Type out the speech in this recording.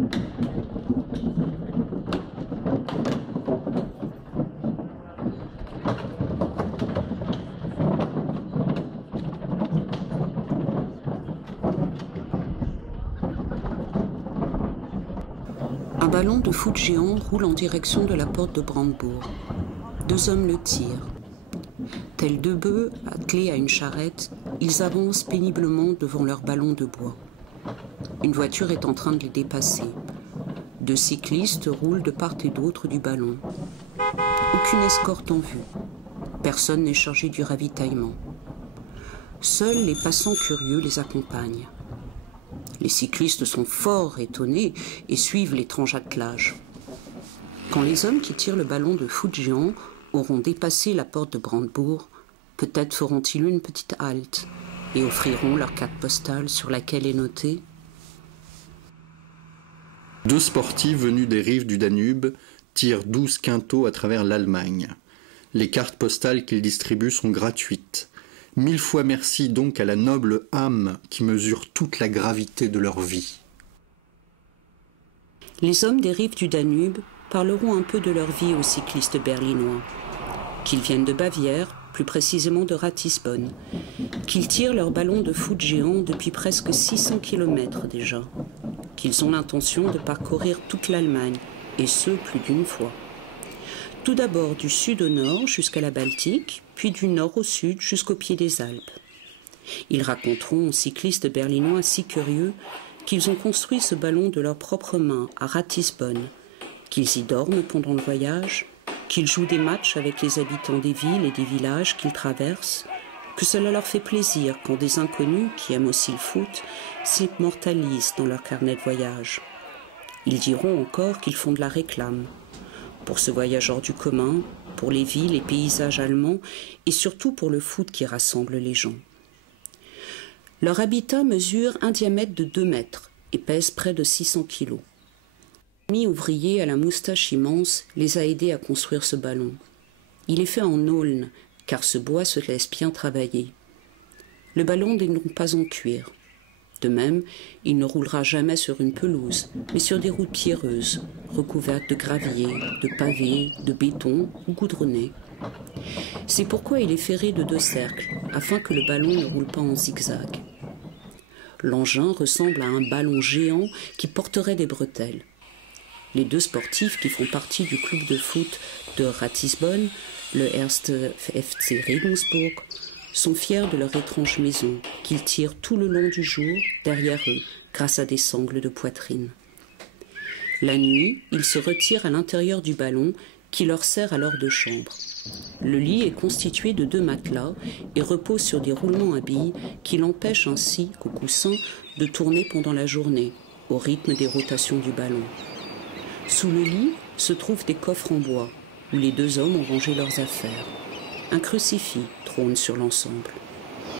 Un ballon de foot géant roule en direction de la porte de Brandebourg. Deux hommes le tirent. Tels deux bœufs attelés à une charrette, ils avancent péniblement devant leur ballon de bois. Une voiture est en train de les dépasser. Deux cyclistes roulent de part et d'autre du ballon. Aucune escorte en vue. Personne n'est chargé du ravitaillement. Seuls les passants curieux les accompagnent. Les cyclistes sont fort étonnés et suivent l'étrange attelage. Quand les hommes qui tirent le ballon de foot géant auront dépassé la porte de Brandebourg, peut-être feront-ils une petite halte et offriront leur carte postale sur laquelle est noté « Deux sportifs venus des rives du Danube tirent 12 quintaux à travers l'Allemagne. Les cartes postales qu'ils distribuent sont gratuites. 1000 fois merci donc à la noble âme qui mesure toute la gravité de leur vie. » Les hommes des rives du Danube parleront un peu de leur vie aux cyclistes berlinois. Qu'ils viennent de Bavière, plus précisément de Ratisbonne. Qu'ils tirent leur ballon de foot géant depuis presque 600 km déjà. Qu'ils ont l'intention de parcourir toute l'Allemagne, et ce, plus d'une fois. Tout d'abord du sud au nord jusqu'à la Baltique, puis du nord au sud jusqu'au pied des Alpes. Ils raconteront aux cyclistes berlinois si curieux qu'ils ont construit ce ballon de leurs propres mains à Ratisbonne, qu'ils y dorment pendant le voyage, qu'ils jouent des matchs avec les habitants des villes et des villages qu'ils traversent, que cela leur fait plaisir quand des inconnus qui aiment aussi le foot s'immortalisent dans leur carnet de voyage. Ils diront encore qu'ils font de la réclame pour ce voyageur du commun, pour les villes et paysages allemands et surtout pour le foot qui rassemble les gens. Leur habitat mesure un diamètre de 2 mètres et pèse près de 600 kilos. L'ami ouvrier à la moustache immense les a aidés à construire ce ballon. Il est fait en aulne, car ce bois se laisse bien travailler. Le ballon n'est donc pas en cuir. De même, il ne roulera jamais sur une pelouse, mais sur des routes pierreuses, recouvertes de gravier, de pavés, de béton ou goudronnées. C'est pourquoi il est ferré de 2 cercles, afin que le ballon ne roule pas en zigzag. L'engin ressemble à un ballon géant qui porterait des bretelles. Les 2 sportifs qui font partie du club de foot de Ratisbonne, le 1. FC Regensburg, sont fiers de leur étrange maison qu'ils tirent tout le long du jour derrière eux grâce à des sangles de poitrine. La nuit, ils se retirent à l'intérieur du ballon qui leur sert alors de chambre. Le lit est constitué de 2 matelas et repose sur des roulements à billes qui l'empêchent ainsi qu'au coussin de tourner pendant la journée au rythme des rotations du ballon. Sous le lit se trouvent des coffres en bois où les 2 hommes ont rangé leurs affaires. Un crucifix trône sur l'ensemble.